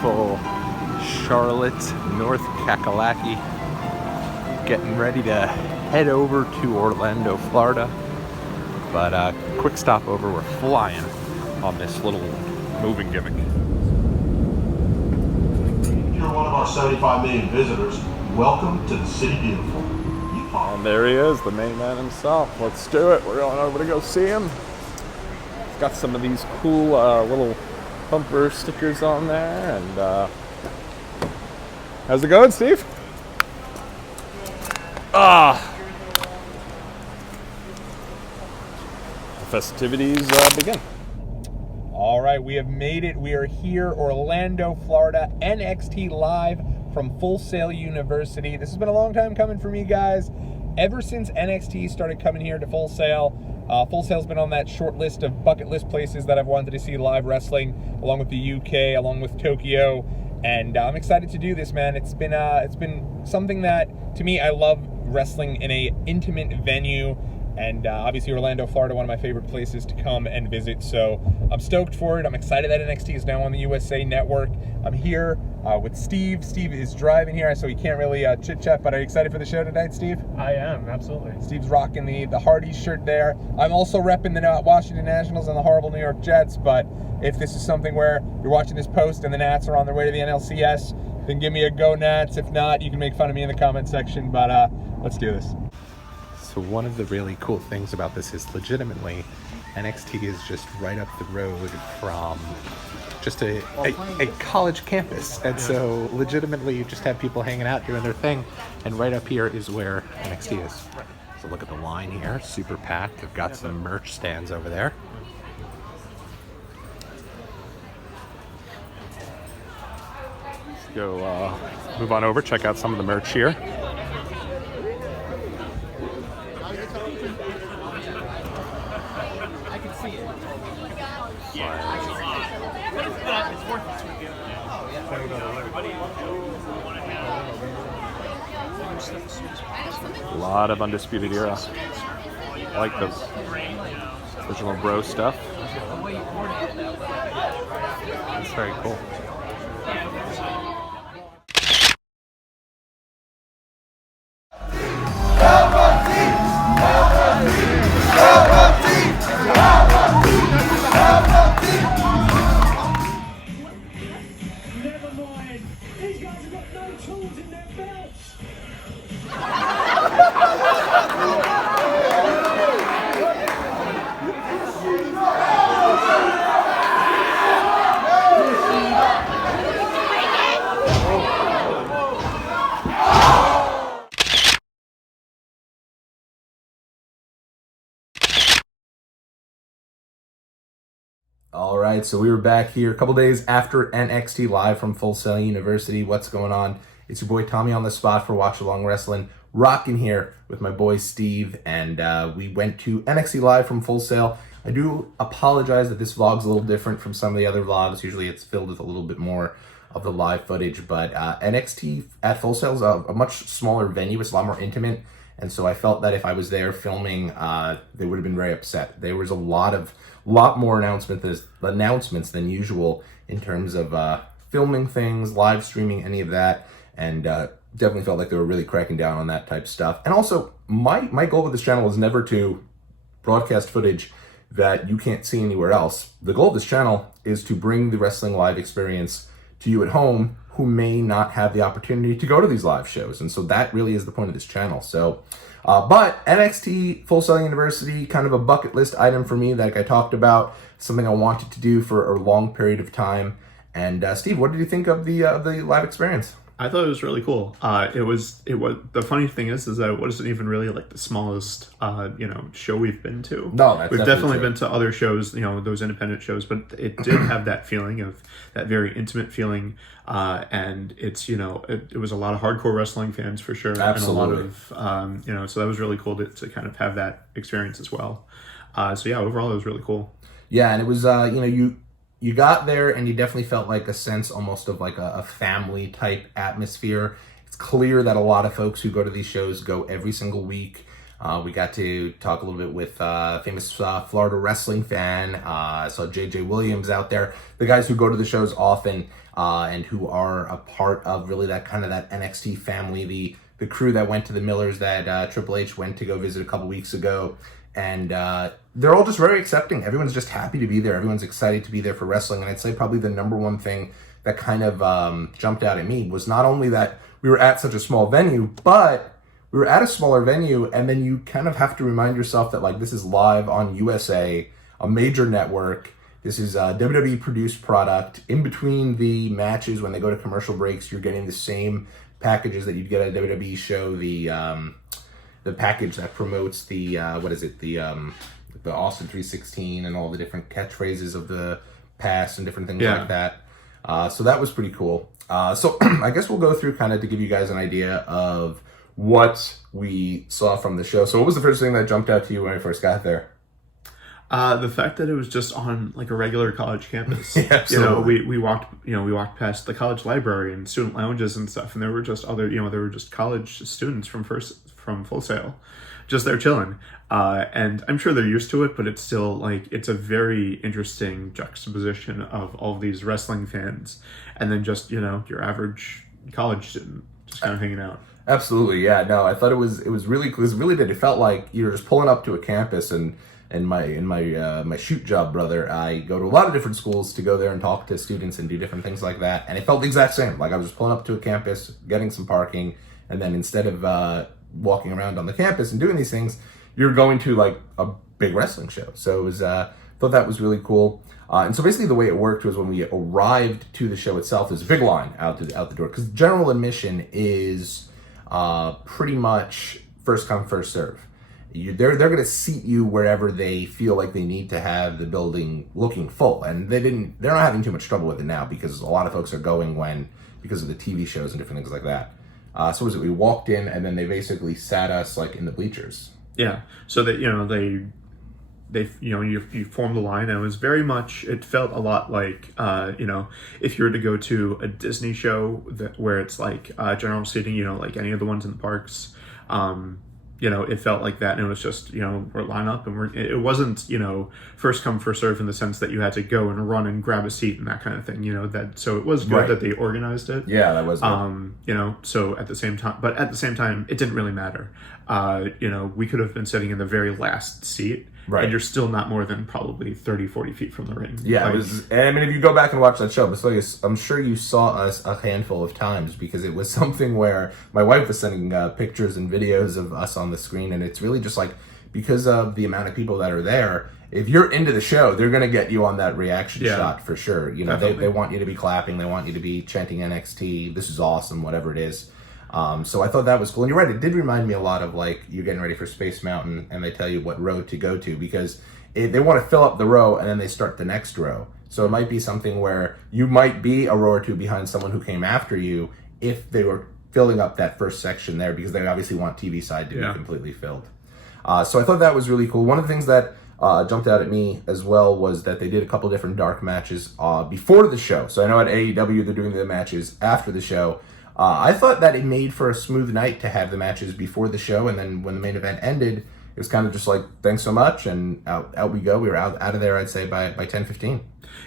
beautiful Charlotte, North Kakalaki. Getting ready to head over to Orlando, Florida. But quick stopover, we're flying on this little moving gimmick. If you're one of our 75 million visitors, welcome to the City Beautiful. And there he is, the main man himself. Let's do it. We're going over to go see him. He's got some of these cool little bumper stickers on there. And how's it going, Steve? The festivities begin. All right, we have made it. We are here, Orlando, Florida, NXT Live from Full Sail University. This has been a long time coming for me, guys. Ever since NXT started coming here to Full Sail, Full Sail's been on that short list of bucket list places that I've wanted to see live wrestling, along with the UK, along with Tokyo, and I'm excited to do this, man. It's been something that, to me, I love wrestling in a intimate venue. And obviously Orlando, Florida, one of my favorite places to come and visit. So I'm stoked for it. I'm excited that NXT is now on the USA Network. I'm here with Steve. Steve is driving here, so he can't really chit-chat. But are you excited for the show tonight, Steve? I am, absolutely. Steve's rocking the Hardy's shirt there. I'm also repping the Washington Nationals and the horrible New York Jets. But if this is something where you're watching this post and the Nats are on their way to the NLCS, then give me a go Nats. If not, you can make fun of me in the comment section. But let's do this. So one of the really cool things about this is legitimately NXT is just right up the road from just a college campus. And so legitimately you just have people hanging out doing their thing. And right up here is where NXT is. So look at the line here, super packed. They've got some merch stands over there. Let's go move on over, check out some of the merch here. A lot of Undisputed Era. I like those original bro stuff. It's very cool. All right, so we were back here a couple days after NXT Live from Full Sail University. What's going on? It's your boy Tommy on the spot for Watch Along Wrestling, rocking here with my boy Steve, and we went to NXT Live from Full Sail. I do apologize that this vlog's a little different from some of the other vlogs. Usually it's filled with a little bit more of the live footage, but NXT at Full Sail is a much smaller venue. It's a lot more intimate, and so I felt that if I was there filming, they would have been very upset. There was a lot more announcements than usual in terms of filming things, live streaming, any of that, and definitely felt like they were really cracking down on that type of stuff. And also, my goal with this channel is never to broadcast footage that you can't see anywhere else. The goal of this channel is to bring the wrestling live experience to you at home who may not have the opportunity to go to these live shows. And so that really is the point of this channel. So, but NXT Full Sail University, kind of a bucket list item for me, like I talked about, something I wanted to do for a long period of time. And Steve, what did you think of the live experience? I thought it was really cool. It was the funny thing is that it wasn't even really like the smallest show we've been to. No, that's we've definitely been to other shows, those independent shows, but it did have that feeling of that very intimate feeling, and it's it was a lot of hardcore wrestling fans for sure. Absolutely. And a lot of so that was really cool to kind of have that experience as well. So yeah, overall it was really cool. Yeah, and it was you got there and you definitely felt like a sense almost of like a family type atmosphere. It's clear that a lot of folks who go to these shows go every single week. We got to talk a little bit with famous Florida wrestling fan. I saw JJ Williams out there. The guys who go to the shows often. and who are a part of really that kind of that NXT family, the crew that went to the Millers that Triple H went to go visit a couple weeks ago. And they're all just very accepting. Everyone's just happy to be there. Everyone's excited to be there for wrestling. And I'd say probably the number one thing that kind of jumped out at me was not only that we were at such a small venue, but we were at a smaller venue, and then you kind of have to remind yourself that, like, this is live on USA, a major network. This is a WWE produced product. In between the matches, when they go to commercial breaks, you're getting the same packages that you'd get at a WWE show. The package that promotes the Austin 316 and all the different catchphrases of the past and different things like that. So that was pretty cool. So I guess we'll go through kind of to give you guys an idea of what we saw from the show. So what was the first thing that jumped out to you when I first got there? The fact that it was just on like a regular college campus. Yeah, absolutely. We walked past the college library and student lounges and stuff, and there were just college students from Full Sail, just there chilling. And I'm sure they're used to it, but it's still like, it's a very interesting juxtaposition of all of these wrestling fans, and then just, your average college student just kind of hanging out. Absolutely, yeah. No, I thought it was really cool. It felt like you were just pulling up to a campus, and in my shoot job, brother, I go to a lot of different schools to go there and talk to students and do different things like that. And it felt the exact same. Like I was just pulling up to a campus, getting some parking, and then instead of walking around on the campus and doing these things, you're going to like a big wrestling show. So it was thought that was really cool. And so basically the way it worked was when we arrived to the show itself, there's a big line out the door, because general admission is pretty much first come, first serve. They're going to seat you wherever they feel like they need to have the building looking full, and they're not having too much trouble with it now, because a lot of folks are going because of the TV shows and different things like that. So was it? We walked in, and then they basically sat us like in the bleachers. Yeah. So that you formed the line, and it was very much. It felt a lot like if you were to go to a Disney show where it's like general seating, like any of the ones in the parks. It felt like that, and it was just, we're line up, and it wasn't, first come, first serve in the sense that you had to go and run and grab a seat and that kind of thing, so it was good that they organized it. Yeah, that was good. So at the same time, it didn't really matter. We could have been sitting in the very last seat, right, and you're still not more than probably 30, 40 feet from the ring. Yeah, if you go back and watch that show, I'm sure you saw us a handful of times, because it was something where my wife was sending pictures and videos of us on the screen, and it's really just like, because of the amount of people that are there, if you're into the show, they're going to get you on that reaction shot for sure. They want you to be clapping, they want you to be chanting NXT, this is awesome, whatever it is. So I thought that was cool. And you're right, it did remind me a lot of like you're getting ready for Space Mountain and they tell you what row to go to, because they want to fill up the row and then they start the next row. So it might be something where you might be a row or two behind someone who came after you if they were filling up that first section there, because they obviously want TV side to be completely filled. So I thought that was really cool. One of the things that jumped out at me as well was that they did a couple different dark matches before the show. So I know at AEW they're doing the matches after the show. I thought that it made for a smooth night to have the matches before the show, and then when the main event ended, it was kind of just like, thanks so much, and out we go. We were out of there, I'd say, by 10:15.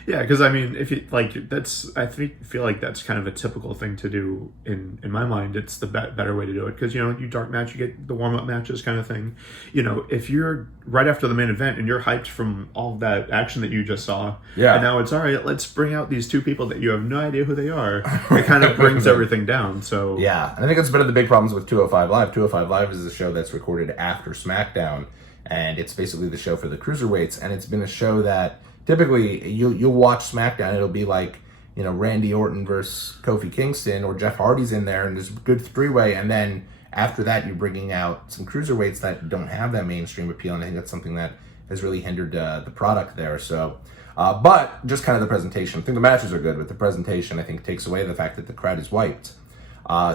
Yeah, because I mean, if you like, feel like that's kind of a typical thing to do in my mind. It's the better way to do it, because you dark match, you get the warm up matches kind of thing. If you're right after the main event and you're hyped from all that action that you just saw, and now it's all right, let's bring out these two people that you have no idea who they are. It kind of brings everything down. So yeah, and I think that's been one of the big problems with 205 Live. 205 Live is a show that's recorded after SmackDown, and it's basically the show for the cruiserweights, and it's been a show that typically you'll watch SmackDown, it'll be like, Randy Orton versus Kofi Kingston, or Jeff Hardy's in there, and there's a good three-way, and then after that you're bringing out some cruiserweights that don't have that mainstream appeal, and I think that's something that has really hindered the product there. So, but just kind of the presentation. I think the matches are good, but the presentation, I think, takes away the fact that the crowd is wiped.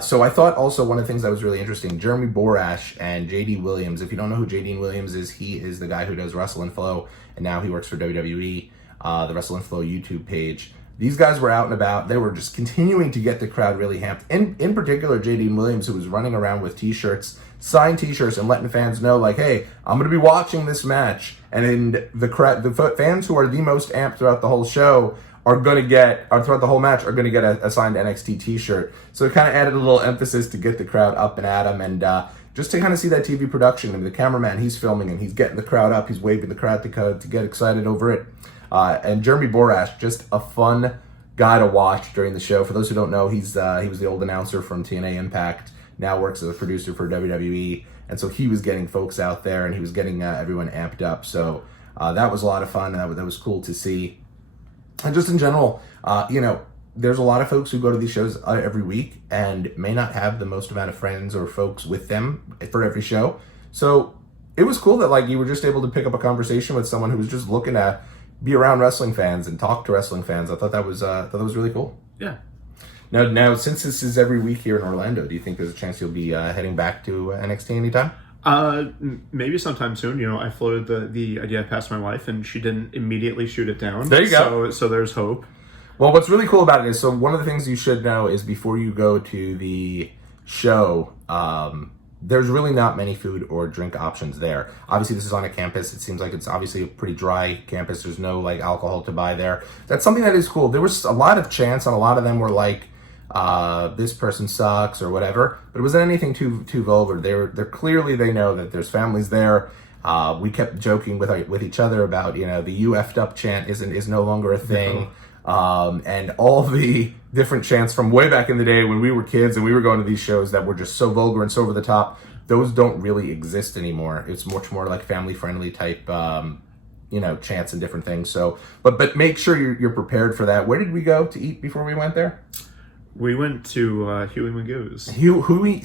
So I thought also one of the things that was really interesting, Jeremy Borash and J.D. Williams. If you don't know who J.D. Williams is, he is the guy who does Wrestle and Flow, and now he works for WWE, the Wrestle and Flow YouTube page. These guys were out and about. They were just continuing to get the crowd really amped. In particular, J.D. Williams, who was running around with T-shirts, signed T-shirts, and letting fans know, like, hey, I'm going to be watching this match. And in the fans who are the most amped throughout the whole show are going to get, or throughout the whole match, are going to get a signed NXT t-shirt. So it kind of added a little emphasis to get the crowd up and at him, and just to kind of see that TV production. And the cameraman, he's filming and he's getting the crowd up, he's waving the crowd to get excited over it. And Jeremy Borash, just a fun guy to watch during the show. For those who don't know, he was the old announcer from TNA Impact, now works as a producer for WWE. And so he was getting folks out there and he was getting everyone amped up. So that was a lot of fun. That was cool to see. And just in general, there's a lot of folks who go to these shows every week and may not have the most amount of friends or folks with them for every show. So it was cool that like you were just able to pick up a conversation with someone who was just looking to be around wrestling fans and talk to wrestling fans. I thought that was really cool. Yeah. Now, since this is every week here in Orlando, do you think there's a chance you'll be heading back to NXT anytime? Maybe sometime soon. I floated the idea past my wife, and she didn't immediately shoot it down. There you go. So there's hope. Well, what's really cool about it is, so one of the things you should know is before you go to the show, there's really not many food or drink options there. Obviously, this is on a campus. It seems like it's obviously a pretty dry campus. There's no like alcohol to buy there. That's something that is cool. There was a lot of chants, and a lot of them were like, this person sucks or whatever, but it wasn't anything too vulgar. They're clearly, they know that there's families there. We kept joking with each other about, the "you effed up" chant is no longer a thing. And all the different chants from way back in the day when we were kids and we were going to these shows that were just so vulgar and so over the top, those don't really exist anymore. It's much more like family friendly type, chants and different things. So, but make sure you're prepared for that. Where did we go to eat before we went there? We went to Huey Magoo's. Huey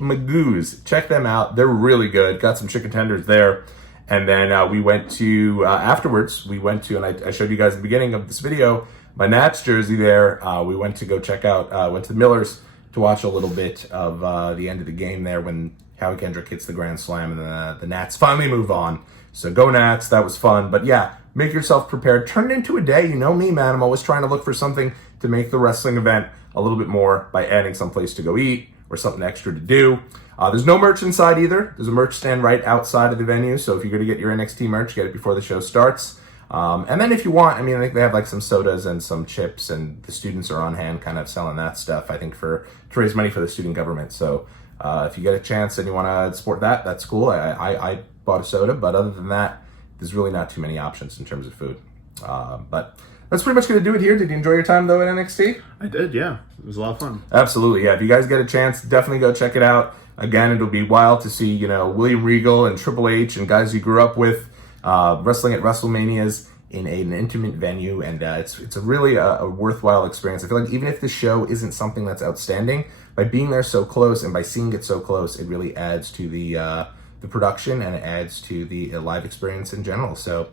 Magoo's. Check them out. They're really good. Got some chicken tenders there. And then we went to, afterwards, and I showed you guys at the beginning of this video, my Nats jersey there. We went to go check out, went to the Millers to watch a little bit of the end of the game there when Howie Kendrick hits the grand slam and the Nats finally move on. So go Nats, that was fun. But yeah, make yourself prepared. Turn it into a day. You know me, man. I'm always trying to look for something to make the wrestling event a little bit more by adding some place to go eat or something extra to do. There's no merch inside either. There's a merch stand right outside of the venue. So if you're going to get your NXT merch, get it before the show starts. And then if you want, I think they have like some sodas and some chips, and the students are on hand kind of selling that stuff, I think, to raise money for the student government. So if you get a chance and you want to support that, that's cool. I bought a soda, but other than that, there's really not too many options in terms of food. But that's pretty much going to do it here. Did you enjoy your time, though, at NXT? I did, yeah. It was a lot of fun. Absolutely, yeah. If you guys get a chance, definitely go check it out. Again, it'll be wild to see, William Regal and Triple H and guys you grew up with wrestling at WrestleManias in an intimate venue, and it's a really a worthwhile experience. I feel like even if the show isn't something that's outstanding, by being there so close and by seeing it so close, it really adds to the production, and it adds to the live experience in general. So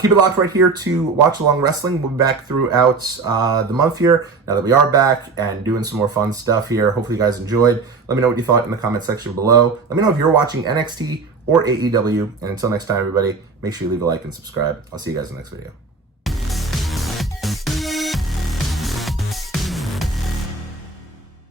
keep it locked right here to Watch Along Wrestling. We'll be back throughout the month here, now that we are back and doing some more fun stuff here. Hopefully you guys enjoyed. Let me know what you thought in the comment section below. Let me know if you're watching NXT or AEW. And until next time, everybody, make sure you leave a like and subscribe. I'll see you guys in the next video.